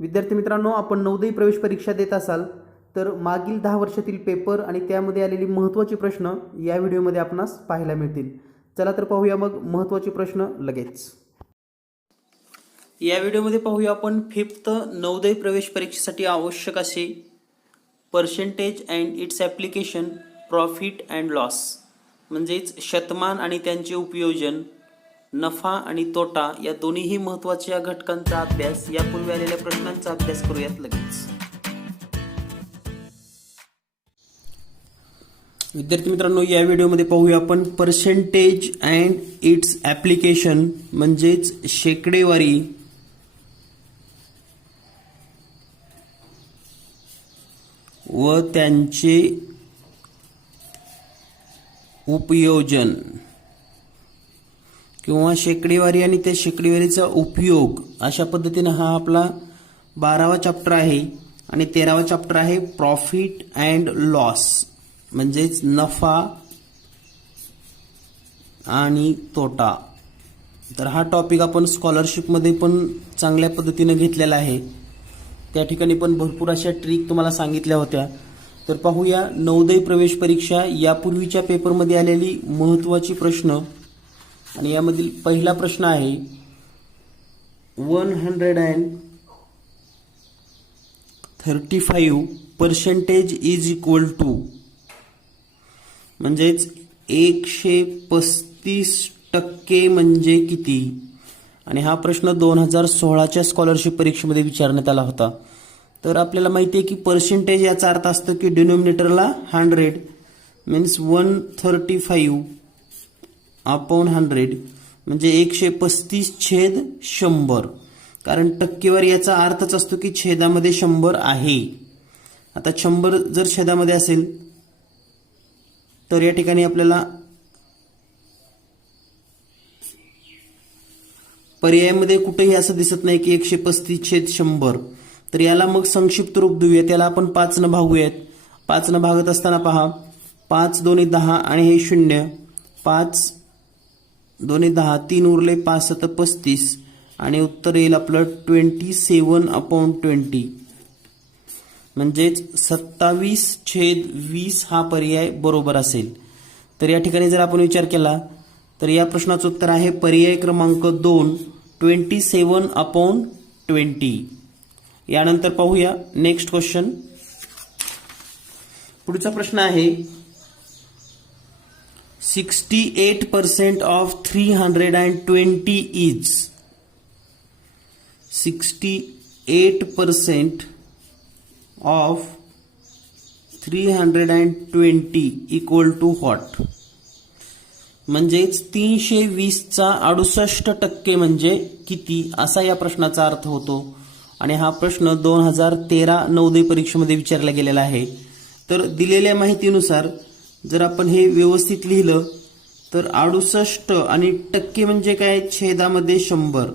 विद्यार्थी मित्रांनो, आपण नवोदय प्रवेश परीक्षा देत असाल तर मागील 10 वर्षातील पेपर आणि त्यामध्ये आलेली महत्त्वाची प्रश्न या व्हिडिओमध्ये आपणास पाहायला मिळतील. चला तर पाहूया मग महत्त्वाचे प्रश्न लगेच. या व्हिडिओमध्ये पाहूया आपण 5th नवोदय प्रवेश परीक्षेसाठी आवश्यक असे percentage and it's application, profit and loss म्हणजेच शतमान आणि त्यांचे उपयोजन, नफा आणि तोटा या दोन्हीही महत्त्वाच्या घटकांचा अभ्यास, यापूर्वी आलेल्या प्रश्नांचा अभ्यास करूयात लगेच. विद्यार्थी मित्रांनो, या व्हिडिओमध्ये पाहूया आपण पर्सेंटेज अँड इट्स ॲप्लिकेशन म्हणजेच शेकडेवारी व त्यांचे उपयोजन किंवा शेकडेवारी आणि त्या शेकडेवारीचा उपयोग, अशा पद्धतीने हा आपला 12वा चॅप्टर आहे. आणि 13वा चॅप्टर आहे प्रॉफिट अँड लॉस म्हणजेच नफा आणि तोटा. तर हा टॉपिक आपण स्कॉलरशिपमध्ये पण चांगल्या पद्धतीने घेतलेला आहे. त्या ठिकाणी पण भरपूर अशा ट्रिक तुम्हाला सांगितल्या होत्या. तर पाहूया नवोदय प्रवेश परीक्षा यापूर्वीच्या पेपरमध्ये आलेली महत्त्वाची प्रश्न. आणि यामधील पहिला प्रश्न आहे 135% इज इक्वल टू म्हणजेच 135% म्हणजे किती. आणि हा प्रश्न 2016च्या स्कॉलरशिप परीक्षेमध्ये विचारण्यात आला होता. तर आपल्याला माहिती आहे की पर्सेंटेज याचा अर्थ असतो की डिनोमिनेटरला 100 मीन्स 135 अपॉन 100 म्हणजे 135/100. कारण टक्केवारी याचा अर्थच असतो की छेदामध्ये 100 आहे. आता 100 जर छेदामध्ये असेल तर या ठिकाणी आपल्याला पर्यायामध्ये कुठेही असं दिसत नाही की 135/100. तर याला मग संक्षिप्त रूप देऊया. त्याला आपण 5 न भागूयात. 5 न भागत असताना पहा, 5 2 10 आणि हे 0, 5 2 10, 3 उरले, 5 7 35 आणि उत्तर येईल आपलं 27/20 म्हणजेच 27/20 हा पर्याय बरोबर असेल. तर या ठिकाणी जर आपण विचार केला तर या प्रश्नाचं उत्तर आहे पर्याय क्रमांक 2 27/20. यानंतर पाहूया नेक्स्ट क्वेश्चन. पुढचा प्रश्न आहे 68% of 320 is 68% of 320 equal to what. म्हणजेच 320चा 68% म्हणजे किती, असा या प्रश्नाचा अर्थ होतो. आणि हा प्रश्न 2013 नवोदय परीक्षेमध्ये विचारला गेलेला आहे. तर दिलेल्या माहितीनुसार जर आपण हे व्यवस्थित लिहिलं तर 68 आणि टक्के म्हणजे काय, छेदामध्ये 100.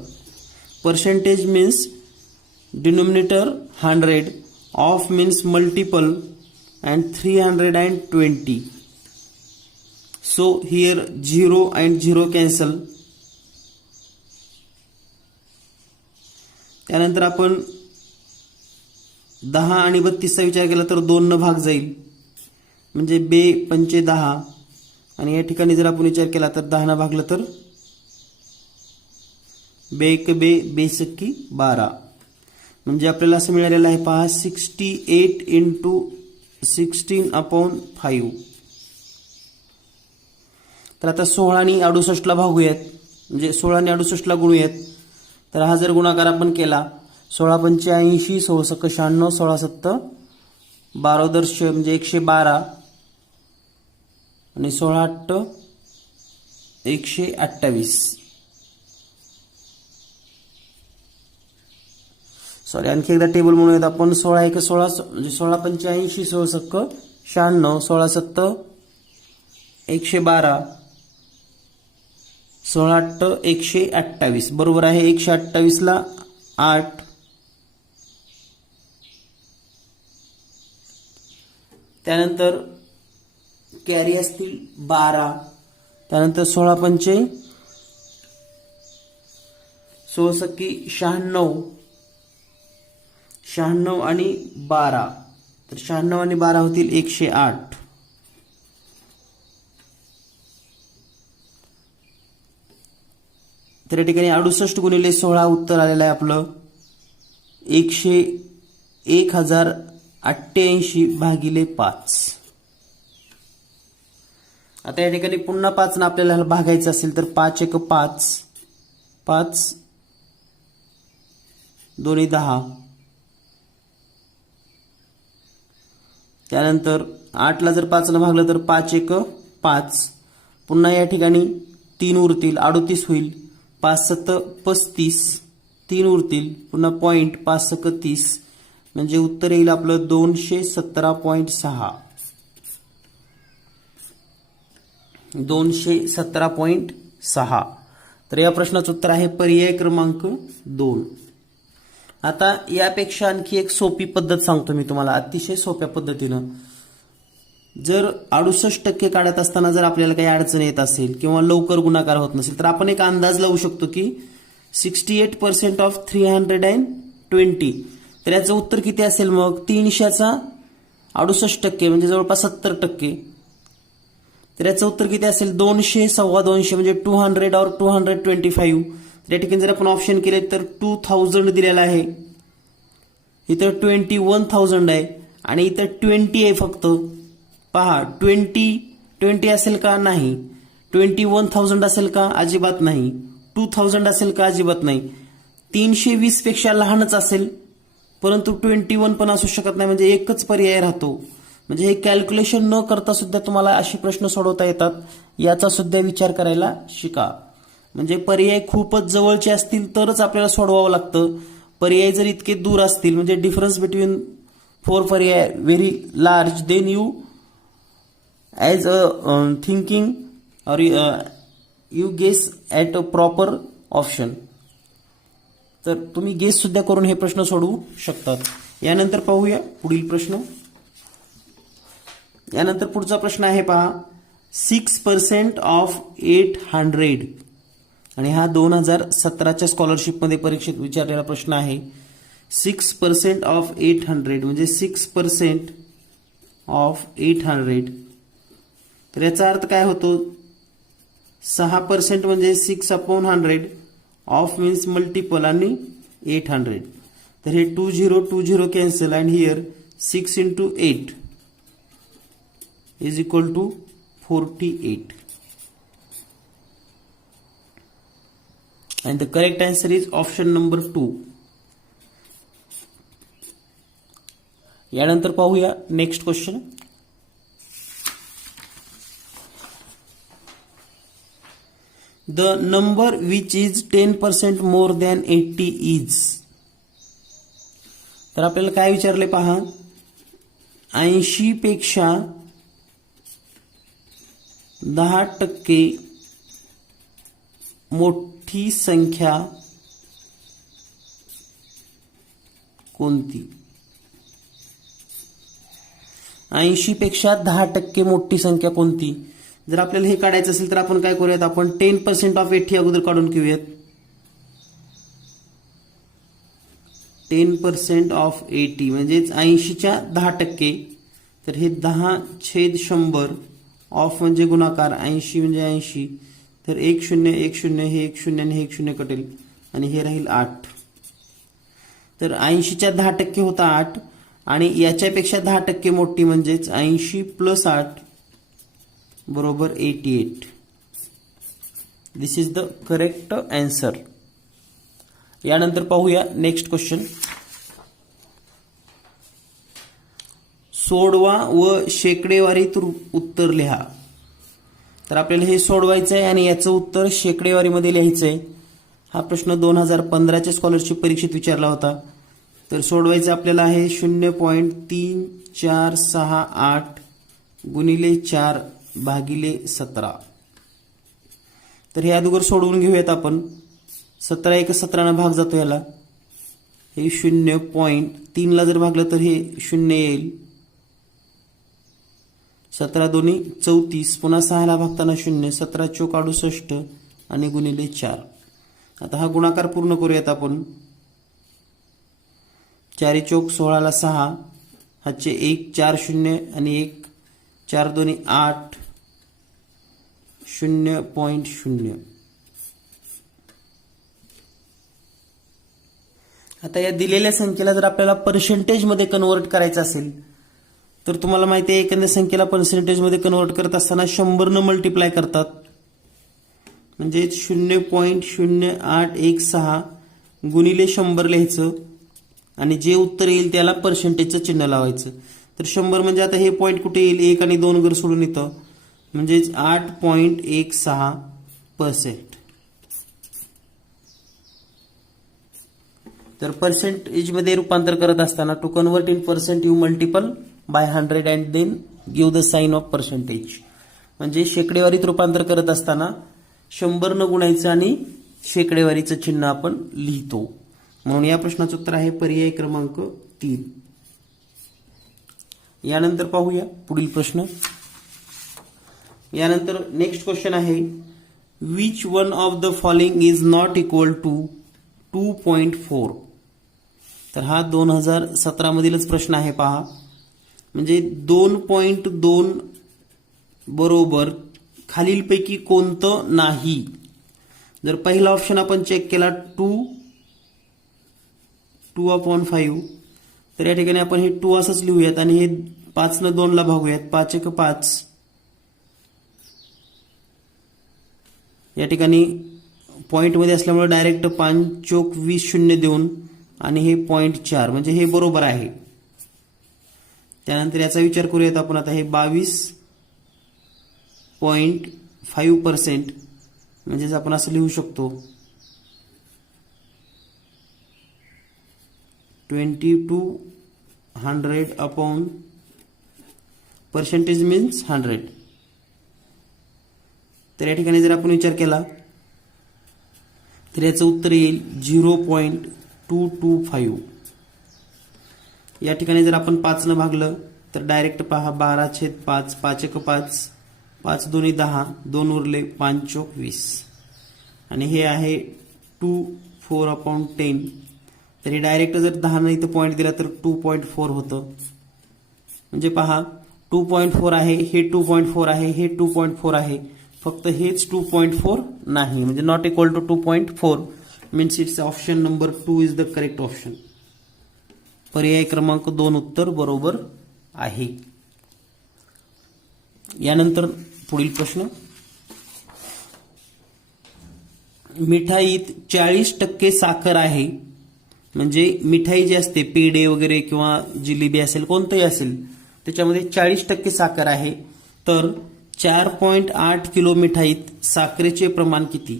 Percentage means denominator 100, of means multiple and 320. So here 0 and 0 cancel. त्यानंतर आपण 10 आणि 32चा विचार केला तर 2 न भाग जाईल म्हणजे 2 पंचे 10. आणि या ठिकाणी जर आपण विचार केला तर 10 न भागलं तर 2 1 2 2 सक्की 12 म्हणजे आपल्याला असं मिळालेलं आहे पहा 68 × 16/5. तर आता 16 आणि 68ला भागूयात म्हणजे 16 आणि 68ला गुणूयात. तर हा जर गुणाकार आपण केला 16 पंचे 80, 16 सक्क 96, 16 7 12 दर्श म्हणजे 112 आणि 16 8 128. सॉरी, आणखी एकदा टेबल म्हणूयात आपण. 16 1 16 म्हणजे 16 पंचे 80, 16 सक्क 96, 16 7 112, 16 8 128 बरोबर आहे. 128ला 8. त्यानंतर कॅरी असतील 12. त्यानंतर 16 पंचे 16 सक्की 96 96 आणि 12, तर 96 आणि 12 होतील 108. तर या ठिकाणी 68 गुणिले 16 उत्तर आलेलं आहे आपलं 1088 भागिले 5. आता या ठिकाणी पुन्हा 5 ना आपल्याला भागायचं असेल तर 5 1 5, 5 2 10. त्यानंतर 8 ला जर 5 न भागलं तर 5 1 5, पुन्हा या ठिकाणी 3 उरतील 38 होईल, 5 7 35, 3 उरतील, पुन्हा पॉईंट 5 1 30, म्हणजे उत्तर येईल आपलं 217.6. 217.6. तर या प्रश्नाचं उत्तर आहे पर्याय क्रमांक 2. आता यापेक्षा आणखी एक सोपी पद्धत सांगतो मी तुम्हाला, अतिशय सोप्या पद्धतीनं. जर 68% काढत असताना जर आपल्याला काही अडचण येत असेल किंवा लवकर गुणाकार होत नसेल तर आपण एक अंदाज लावू शकतो की 68% ऑफ 320. तर याचं उत्तर किती असेल मग? 300चा 68% म्हणजे जवळपास 70%. तर याचं उत्तर किती असेल? 200 सव्वा 200 म्हणजे 200 और 225. या ठिकाणी जर आपण ऑप्शन केले तर 2000 दिलेला आहे, इथं 21,000 आहे आणि इथं 20 आहे फक्त. पहा 20 असेल का? नाही. 21,000 असेल का? अजिबात नाही. 2000 असेल का? अजिबात नाही. 320 पेक्षा लहानच असेल परंतु 21 पण असू शकत नाही, म्हणजे एकच पर्याय राहतो. म्हणजे हे कॅल्क्युलेशन न करता सुद्धा तुम्हाला असे प्रश्न सोडवता येतात, याचा सुद्धा विचार करायला शिका. म्हणजे पर्याय खूपच जवळचे असतील तरच आपल्याला सोडवावं लागतं. पर्याय जर इतके दूर असतील म्हणजे डिफरन्स बिटवीन 4 पर्याय very large, then you as a thinking or you guess at a proper option. तर तुम्ही गेस सुद्धा करून हे प्रश्न सोडवू शकतात. यानंतर पाहूया पुढील प्रश्न. यानंतर पुढचा प्रश्न आहे पहा, 6% ऑफ 800. आणि हा 2017च्या स्कॉलरशिपमध्ये परीक्षेत विचारलेला प्रश्न आहे. 6% ऑफ 800 म्हणजे 6% ऑफ 800. तर याचा अर्थ काय होतो? 6% म्हणजे 6/100, ऑफ मीन्स मल्टिपल आणि 800. तर हे 20 cancel and here 6 into 8 is equal to 48. And the correct answer is option number 2. यानंतर पाहूया next question. The number which is 10% more than 80 is. तर आपल्याला काय विचारले पहा, 80 पेक्षा 10% मोठी संख्या कोणती? 80 पेक्षा 10% मोठी संख्या कोणती? जर आपल्याला हे काढायचं असेल तर आपण काय करूयात, आपण 10% ऑफ 80 अगोदर काढून घेऊयात. 10% ऑफ 80 म्हणजेच 80च्या 10%. तर हे 10/100 ऑफ म्हणजे गुणाकार, 80 म्हणजे 80. तर 10 10 हे 10 आणि हे 10 कटेल आणि हे राहील 8. तर 80च्या 10% होता 8 आणि याच्यापेक्षा 10% मोठी म्हणजेच 80 + 8 बरोबर 88. दिस इज द करेक्ट आन्सर. यानंतर पाहूया नेक्स्ट क्वेश्चन. सोडवा व शेकडेवारीत उत्तर लिहा. तर आपल्याला हे सोडवायचं आहे आणि याचं उत्तर शेकडेवारीमध्ये लिहायचं आहे. हा प्रश्न 2015च्या स्कॉलरशिप परीक्षेत विचारला होता. तर सोडवायचं आपल्याला आहे 0.3468 गुणिले 4 भागिले 17. तर हे अगोदर सोडवून घेऊयात आपण. 17 1 17 भाग जातो याला, हे 0.3 ला जर भागलं तर हे 0 येईल. 17 2 34, पुन्हा 6 ला भागताना 0, 17 चौक 68 आणि गुणिले 4. आता हा गुणाकार पूर्ण करूयात आपण. 4 चौक 16ला 6, हाचे 1 4 0 आणि 1 4 2 8 0.0. आता या दिलेल्या संख्येला जर आपल्याला पर्सेंटेज मध्ये कन्वर्ट करायचं असेल तर तुम्हाला माहिती आहे एखाद्या संख्येला पर्सेंटेज मध्ये कन्वर्ट करत असताना 100 न मल्टिप्लाय करतात, म्हणजे 0.0816 गुणिले 100 लिहायचं आणि जे उत्तर येईल त्याला पर्सेंटेजचं चिन्ह लावायचं. तर 100 म्हणजे आता हे पॉईंट कुठे येईल, 1 आणि 2 घर सोडून येतं, म्हणजे 8.16%. तर पर्सेंटेज मध्ये रूपांतर करत असताना to convert in percent you multiple by 100 and then give the sign of percentage. म्हणजे शेकडेवारीत रूपांतर करत असताना 100 न गुणायचं आणि शेकडेवारीचं चिन्ह आपण लिहितो. म्हणून या प्रश्नाचं उत्तर आहे पर्याय क्रमांक 3. यानंतर पाहूया पुढील प्रश्न. यानंतर नेक्स्ट क्वेश्चन आहे which one of the following is not equal to 2.4. तर हा 2017 मधीलच प्रश्न आहे पहा. म्हणजे 2.2 बरोबर खालीलपैकी कोणतं नाही. जर पहिला ऑप्शन आपण चेक केला 2/5, तर या ठिकाणी आपण हे 2 असंच लिहूयात आणि हे 5 न 2 ला भागूयात, 5 1 5. या ठिकाणी पॉइंट मध्ये असल्यामुळे डायरेक्ट 5 चौक 20 शून्य देऊन आणि हे 0.4 म्हणजे हे बरोबर आहे. त्यानंतर याचा विचार करूयात आपण. आता हे 22.5% म्हणजेच आपण असं लिहू शकतो 2200 अपॉन पर्सेंटेज मीन्स 100. तर या ठिकाणी जर आपण विचार केला तर याचं उत्तर येईल 0.225. या ठिकाणी जर आपण 5 न भागलं तर डायरेक्ट पहा 12/5, 5 1 5, 5 2 10, 2 उरले 5 चौक 20 आणि हे आहे 24/10. तर हे डायरेक्ट जर 10 न इथं पॉईंट दिला तर 2.4 होतं. म्हणजे पहा 2.4 आहे, हे 2.4 आहे, हे 2.4 आहे, फक्त हेच 2.4 नाही, म्हणजे not equal to 2.4 means it's option number 2 is the correct option. पर्याय क्रमांक 2 उत्तर बरोबर आहे. यानंतर पुढील प्रश्न. मिठाईत 40% साखर आहे, म्हणजे मिठाई जी असते पेढे वगैरे किंवा जिलेबी असेल कोणतंही असेल त्याच्यामध्ये 40% साखर आहे. तर 4.8 किलो मिठाईत साखरेचे प्रमाण किती.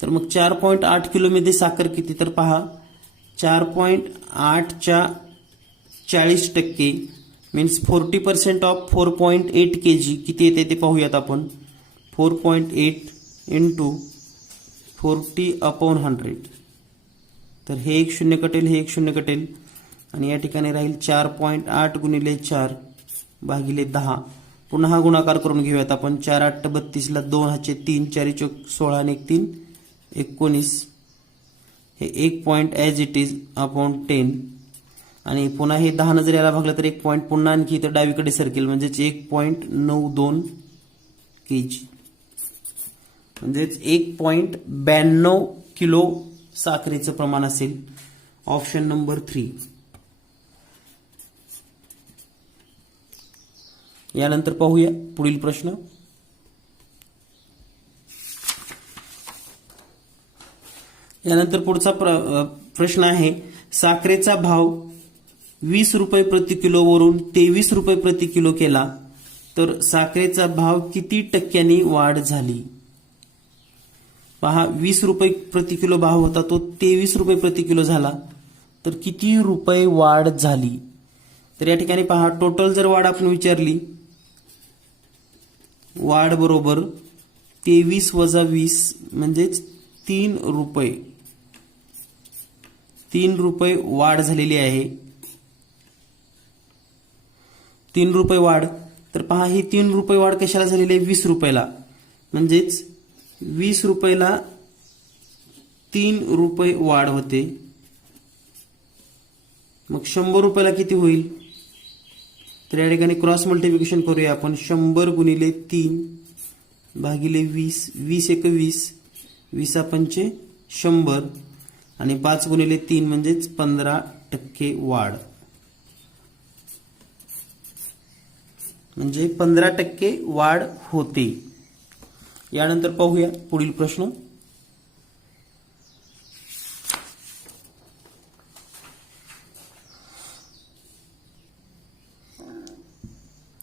तर मग 4.8 किलोमध्ये साखर किती, तर पहा 4.8 च्या 40% मीन्स 40% ऑफ 4.8 kg किती येते ते पाहूयात आपण. 4.8 इंटू 40/100. तर हे एक शून्य कटेल, हे एक शून्य कटेल आणि या ठिकाणी राहील 4.8 गुणिले 4 भागिले 10. पुन्हा हा गुणाकार करून घेऊयात आपण. 4 8 32 ला 2 हाचे 3, 4 चौक 16 आणि 1 3 19. हे 1 point as it is upon 10 आणि पुन्हा हे 10 जर याला भागलं तर 1 पॉइंट पुन्हा आणखी इथं डावीकडे सरकेल, म्हणजेच 1.92 kg, म्हणजेच 1.92 किलो साखरेचं प्रमाण असेल. Option number 3. यानंतर पाहूया पुढील प्रश्न. यानंतर पुढचा प्रश्न आहे साखरेचा भाव 20 रुपये प्रति किलो वरून 23 रुपये प्रति किलो केला तर साखरेचा भाव किती टक्क्यांनी वाढ झाली. पहा 20 रुपये प्रति किलो भाव होता तो 23 रुपये प्रति किलो झाला, तर किती रुपये वाढ झाली. तर या ठिकाणी पहा टोटल जर वाढ आपण विचारली, वाढ बरोबर 23 वजा 20 म्हणजेच 3 रुपये. 3 रुपये वाढ झालेली आहे. 3 रुपये वाढ. तर पहा ही 3 रुपये वाढ कशाला झालेली आहे, 20 रुपयाला, म्हणजेच 20 रुपयाला 3 रुपये वाढ होते. मग 100 रुपयाला किती होईल? तर या ठिकाणी क्रॉस मल्टिप्लिकेशन करूया आपण. 100 गुणिले 3 भागिले 20, 20 एक 20, 20 पंचे 100 आणि 5 गुणिले 3 म्हणजेच 15% वाढ. म्हणजे 15% वाढ होते. यानंतर पाहूया पुढील प्रश्न.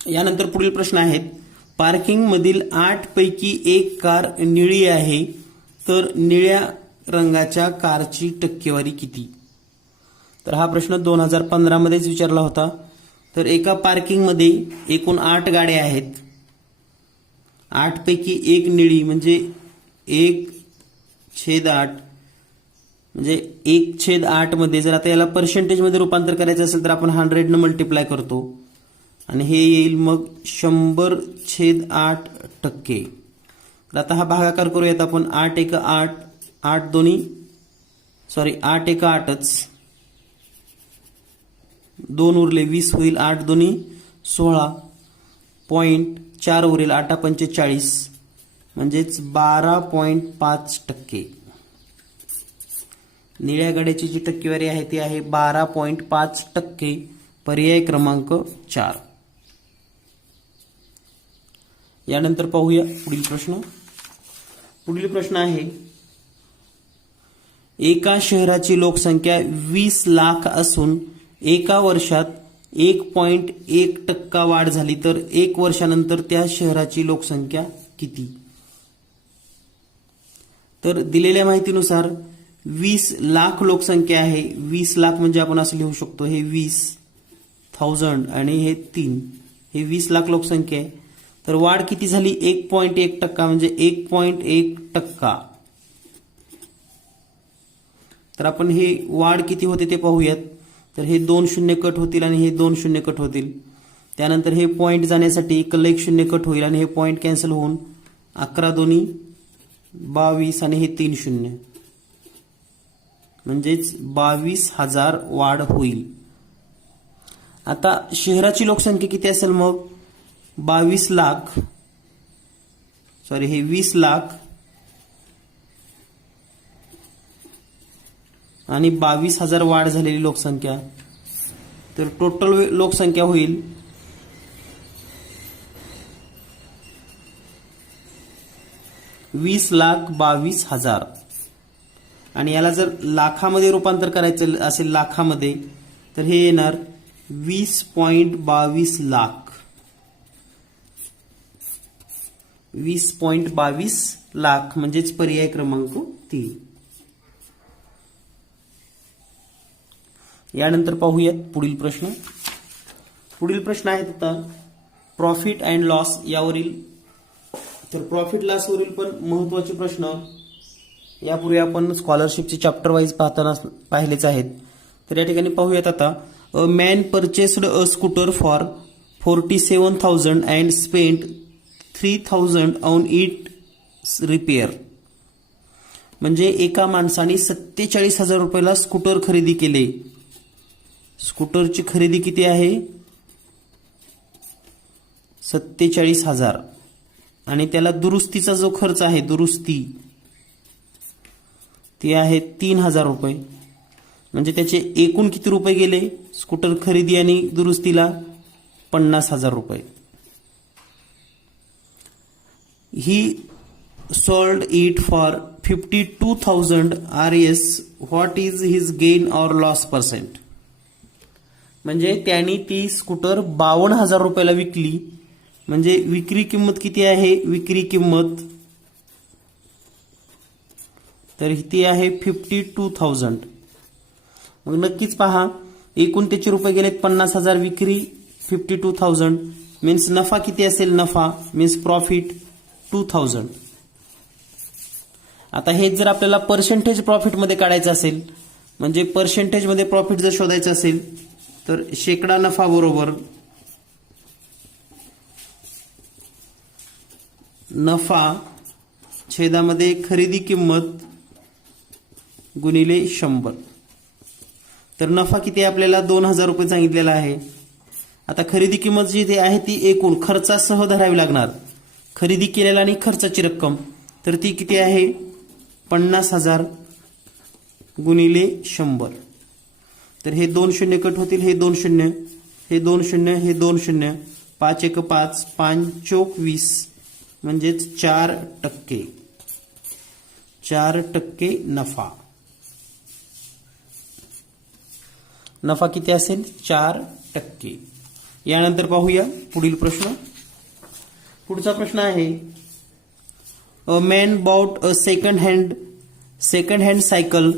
यानंतर पुढील प्रश्न आहेत. पार्किंग मधील 8 पैकी 1 कार निळी आहे, तर निळ्या रंगाच्या कारची टक्केवारी किती? तर हा प्रश्न 2015 मध्येच विचारला होता. तर एका पार्किंग मध्ये एकूण 8 गाड्या आहेत. 8 पैकी 1 निळी म्हणजे 1/8 म्हणजे 1/8 मध्ये जर आता याला पर्सेंटेज मध्ये रूपांतर करायचं असेल तर आपण 100 न मल्टिप्लाय करतो आणि हे येईल मग 100/8%. तर आता हा भागाकार करूयात आपण. 8 एक 8, 8 दोन्ही 8 एक 8च, 2 उरले 20 होईल, 8 दोन्ही 16, पॉईंट 4 उरेल, 8 पंचे 40 म्हणजेच 12.5%. निळ्या गाड्याची जी टक्केवारी आहे ती आहे 12.5%. पर्याय क्रमांक 4. यानंतर पाहूया पुढील प्रश्न. पुढील प्रश्न आहे. एका शहराची लोकसंख्या 20 लाख असून एका वर्षात 1.1% वाढ झाली, तर 1 वर्षानंतर त्या शहराची लोकसंख्या किती? तर दिलेल्या माहितीनुसार 20 लाख लोकसंख्या आहे. 20 लाख म्हणजे आपण असं लिहू शकतो, हे 20,000 आणि हे 3, हे 20 लाख लोकसंख्या आहे. तर वाढ किती झाली? 1.1% म्हणजे 1.1%. तर आपण हे वाढ किती होते ते पाहूयात. तर हे 2 शून्य कट होतील आणि हे 2 शून्य कट होतील. त्यानंतर हे पॉईंट जाण्यासाठी इकडलं 1 शून्य कट होईल आणि हे पॉईंट कॅन्सल होऊन 11 दोन्ही 22 आणि हे 3 शून्य म्हणजेच 22,000 वाढ होईल. आता शहराची लोकसंख्या किती असेल मग? 22 लाख, हे 20 लाख आणि 22,000 वाढ झालेली लोकसंख्या. तर टोटल लोकसंख्या होईल 20,22,000. आणि याला जर लाखामध्ये रूपांतर करायचं असेल लाखामध्ये तर हे येणार 20.22 लाख. 20.22 लाख म्हणजेच पर्याय क्रमांक 3. यानंतर पाहूयात पुढील प्रश्न. पुढील प्रश्न आहेत आता प्रॉफिट अँड लॉस यावरील. तर प्रॉफिट लॉस वरील पण महत्त्वाचे प्रश्न यापूर्वी आपण स्कॉलरशिपचे चॅप्टर वाईज पाहिलेच आहेत. तर या ठिकाणी पाहूयात आता. A man purchased a scooter for 47,000 and spent 3,000 on it repair. म्हणजे एका माणसाने 47,000 रुपयाला स्कूटर खरेदी केले. स्कूटरची खरेदी किती आहे? 47,000 आणि त्याला दुरुस्तीचा जो खर्च आहे दुरुस्ती ती आहे 3,000 रुपये. म्हणजे त्याचे एकूण किती रुपये गेले स्कूटर खरेदी आणि दुरुस्तीला? 50,000 रुपये. ही sold it for 52,000 RS. What is his gain or loss percent? म्हणजे त्यांनी ती स्कूटर 52,000 रुपयाला विकली. म्हणजे विक्री किंमत किती आहे? विक्री किंमत तर ती आहे 52,000. मग नक्कीच पहा एकूण त्याचे रुपये गेलेत 50,000, विक्री 52,000 मीन्स नफा किती असेल? नफा मीन्स प्रॉफिट 2,000. आता हे जर आपल्याला पर्सेंटेज प्रॉफिट मध्ये काढायचं असेल म्हणजे पर्सेंटेज मध्ये प्रॉफिट जर शोधायचं असेल तर शेकडा नफा बरोबर नफा छेदामध्ये खरेदी किंमत गुणिले 100. तर नफा किती आहे आपल्याला 2000 रुपये सांगितलेला आहे. आता खरेदी किंमत जी आहे ती एकूण खर्चासह धरावी लागणार. खरेदी केलेला आणि खर्चाची रक्कम तर ती किती आहे 50,000 गुणिले 100. तर हे 2 शून्य कट होतील, हे 2 शून्य, हे 2 शून्य, हे 2 शून्य, 5 1 5, 5 चौक 20 म्हणजेच 4%. 4% नफा. नफा किती असेल 4%. यानंतर पाहूया पुढील प्रश्न. पुढचा प्रश्न आहे a man bought a second hand cycle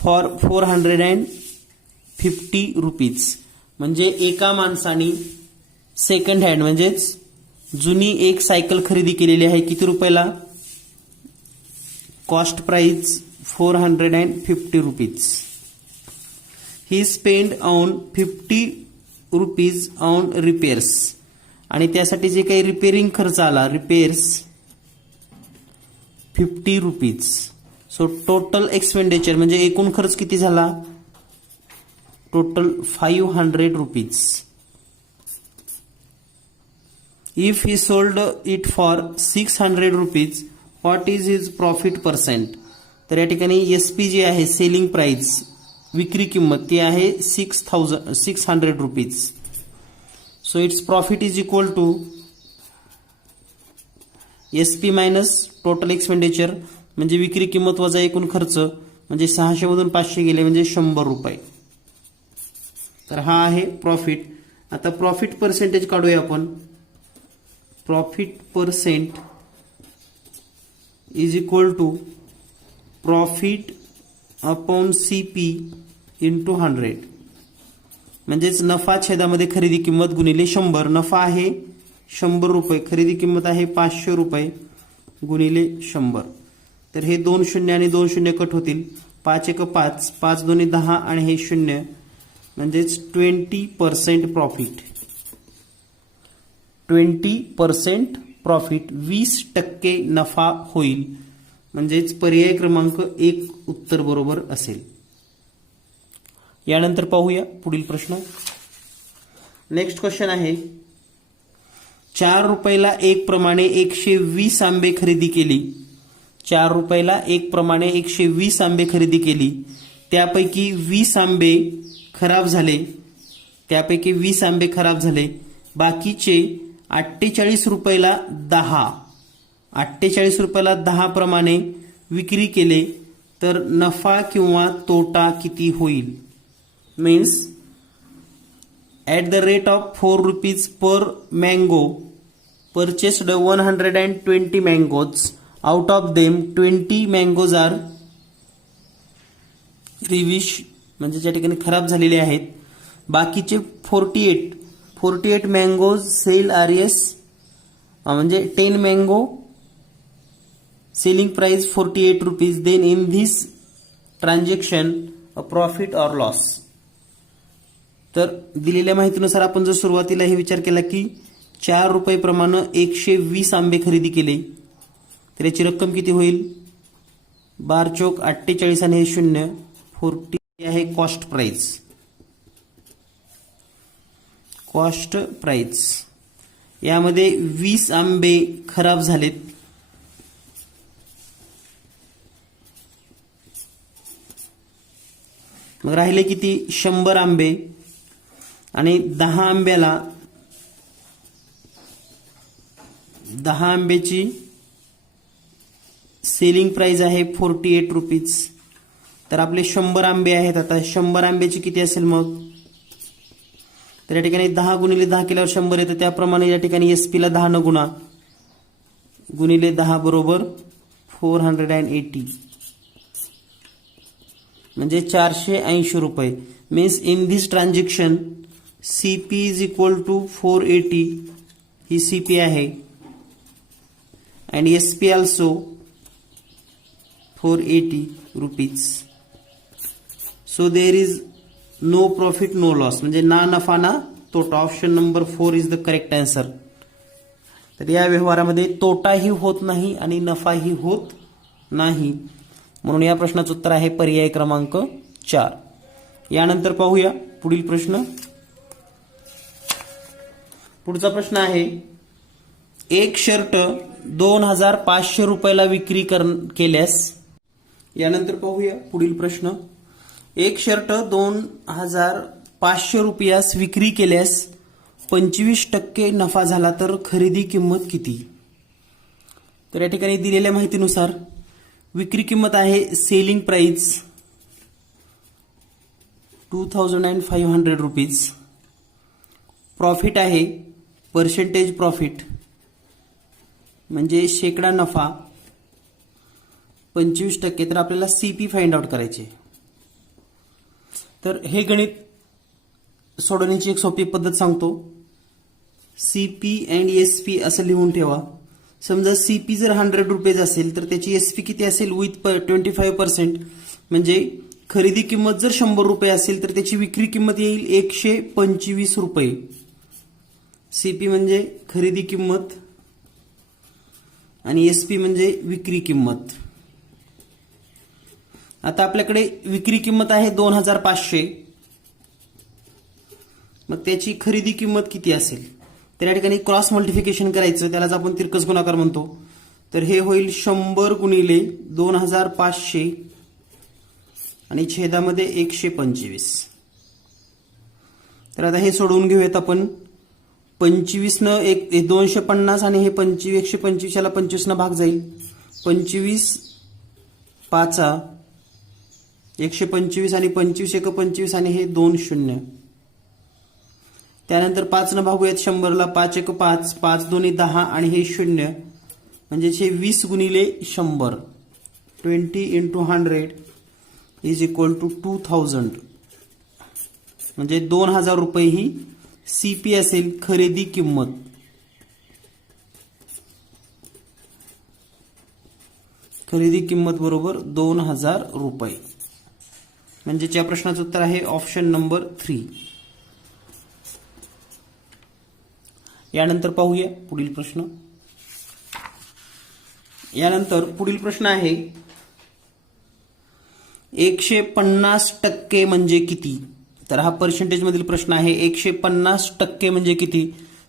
for 450 rupees. म्हणजे एका माणसाने सेकंड हँड म्हणजेच जुनी एक सायकल खरेदी केलेली आहे. किती रुपयाला? Cost price 450 rupees. He spend on 50 rupees on repairs. आणि त्यासाठी जे काही रिपेअरिंग खर्च आला, repairs 50 rupees. So total expenditure म्हणजे एकूण खर्च किती झाला? Total 500 rupees. If he sold it for 600 rupees what is his profit percent. तर या ठिकाणी एसपी जी आहे सेलिंग प्राइस विक्री किंमत ती आहे 600 rupees. So it's profit is equal to SP minus total expenditure म्हणजे विक्री किंमत वजा एकूण खर्च म्हणजे 600 मधून 500 गेले म्हणजे 100 रुपये. तर हा आहे प्रॉफिट. आता प्रॉफिट पर्सेंटेज काढूया आपण. Profit percent is equal to profit upon CP into 100. म्हणजेच नफा छेदामध्ये खरेदी किंमत गुणिले 100. नफा आहे 100 रुपये, खरेदी किंमत आहे 500 रुपये गुणिले 100. तर हे 2 शून्य आणि 2 शून्य कट होतील. 5 1 5, 5 2 10 आणि हे 0 म्हणजेच 20% प्रॉफिट. 20% प्रॉफिट 20% नफा होईल. म्हणजेच पर्याय क्रमांक 1 उत्तर बरोबर असेल. यानंतर पाहूया पुढील प्रश्न. नेक्स्ट क्वेश्चन आहे 4 रुपयाला 1 प्रमाणे 120 आंबे खरेदी केली. 4 रुपयाला 1 प्रमाणे 120 आंबे खरेदी केली. त्यापैकी 20 आंबे खराब झाले. बाकीचे 48 रुपयाला 10 प्रमाणे विक्री केले तर नफा किंवा तोटा किती होईल? Means at the rate of 4 rupees per mango purchased 120 mangoes. Out of them 20 mangoes are rewish म्हणजे ज्या ठिकाणी खराब झालेले आहेत. बाकीचे 48 मँगोज सेल आरएस म्हणजे 10 mango selling price 48 rupees. Then in this transaction a profit or loss. तर दिलेल्या माहितीनुसार आपण जर सुरुवातीला हे विचार केला की 4 रुपये प्रमाणे 120 आंबे खरेदी केले तर याची रक्कम किती होईल? 12 चौक 48 आणि हे 0 40 आहे कॉस्ट प्राइस. यामध्ये 20 आंबे खराब झालेत. मग राहिले किती? 100 आंबे आणि 10 आंब्याची सेलिंग प्राइस आहे 48 रुपीज. तर आपले 100 आंबे आहेत. आता 100 आंब्याची किती असेल मग? तर या ठिकाणी 10 गुणिले 10 केल्यावर 100 येतं. त्याप्रमाणे या ठिकाणी एसपी ला 10 न गुणिले 10 बरोबर 480 म्हणजे 480 रुपये. Means in this transaction CP is equal to 480. ही सीपी आहे and SP also 480 rupees. So there is no profit no loss म्हणजे ना नफा ना तोटा. Option number 4 is the correct answer. तर या व्यवहारामध्ये तोटाही होत नाही आणि नफाही होत नाही. म्हणून या प्रश्नाचं उत्तर आहे पर्याय क्रमांक 4. यानंतर पाहूया पुढील प्रश्न. पुढचा प्रश्न आहे, एक शर्ट 2500 रुपयाला विक्री केल्यास. यानंतर पाहूया पुढील प्रश्न. एक शर्ट 2500 रुपयास विक्री केल्यास 25% नफा झाला तर खरेदी किंमत किती? तर या ठिकाणी दिलेल्या माहितीनुसार विक्री किंमत आहे सेलिंग प्राइस 2500 रुपीज. प्रॉफिट आहे पर्सेंटेज प्रॉफिट म्हणजे शेकडा नफा 25%. तर आपल्याला सीपी फाइंड आउट करायचे. तर हे गणित सोडवण्याची एक सोपी पद्धत सांगतो. सीपी अँड एसपी असं लिहून ठेवा. समजा सीपी जर 100 रुपये असेल तर त्याची एसपी किती असेल विथ 25%, म्हणजे खरेदी किंमत जर 100 रुपये असेल तर त्याची विक्री किंमत येईल 125 रुपये. सीपी म्हणजे खरेदी किंमत आणि एसपी म्हणजे विक्री किंमत. आता आपल्याकडे विक्री किंमत आहे 2500, मग त्याची खरेदी किंमत किती असेल? तर या ठिकाणी क्रॉस मल्टिफिकेशन करायचं, त्यालाच आपण तिरकस गुणाकार म्हणतो. तर हे होईल 100 गुणिले 2500 आणि छेदामध्ये 125. तर आता हे सोडवून घेऊयात आपण. 25 न 250 आणि हे 125 याला 25 न भाग जाईल. 25 5 125 आणि 25 1 25 आणि हे 2 0. त्यानंतर 5 न भागूयात 100ला. 5 1 5 5 2 10 आणि हे 0 म्हणजे हे 20 गुणिले 100. 20 into 100 इज इक्वल टू 2000 म्हणजे 2000 रुपये ही सीपी असेल खरेदी किंमत. खरेदी किंमत बरोबर 2000 रुपये. म्हणजे या प्रश्नाचं उत्तर आहे ऑप्शन नंबर 3. यानंतर पाहूया पुढील प्रश्न. यानंतर पुढील प्रश्न आहे 150% म्हणजे किती? तर हा पर्सेंटेज मधील प्रश्न आहे. 150% म्हणजे किती?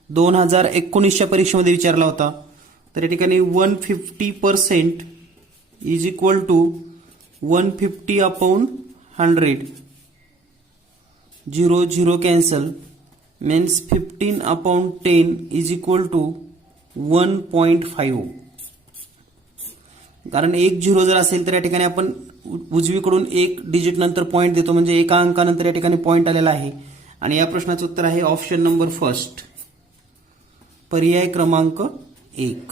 2019च्या परीक्षेमध्ये विचारला होता. तर या ठिकाणी 150% is equal to 150 upon 100. 0 0 cancel means 15 upon 10 is equal to 1.5. कारण 1 0 जर असेल तर या ठिकाणी आपण उजवीकडून एक डिजिट नंतर पॉइंट देतो, म्हणजे एका अंकानंतर या ठिकाणी पॉइंट आलेला आहे. आणि या प्रश्नाचं उत्तर आहे ऑप्शन नंबर फर्स्ट, पर्याय क्रमांक 1.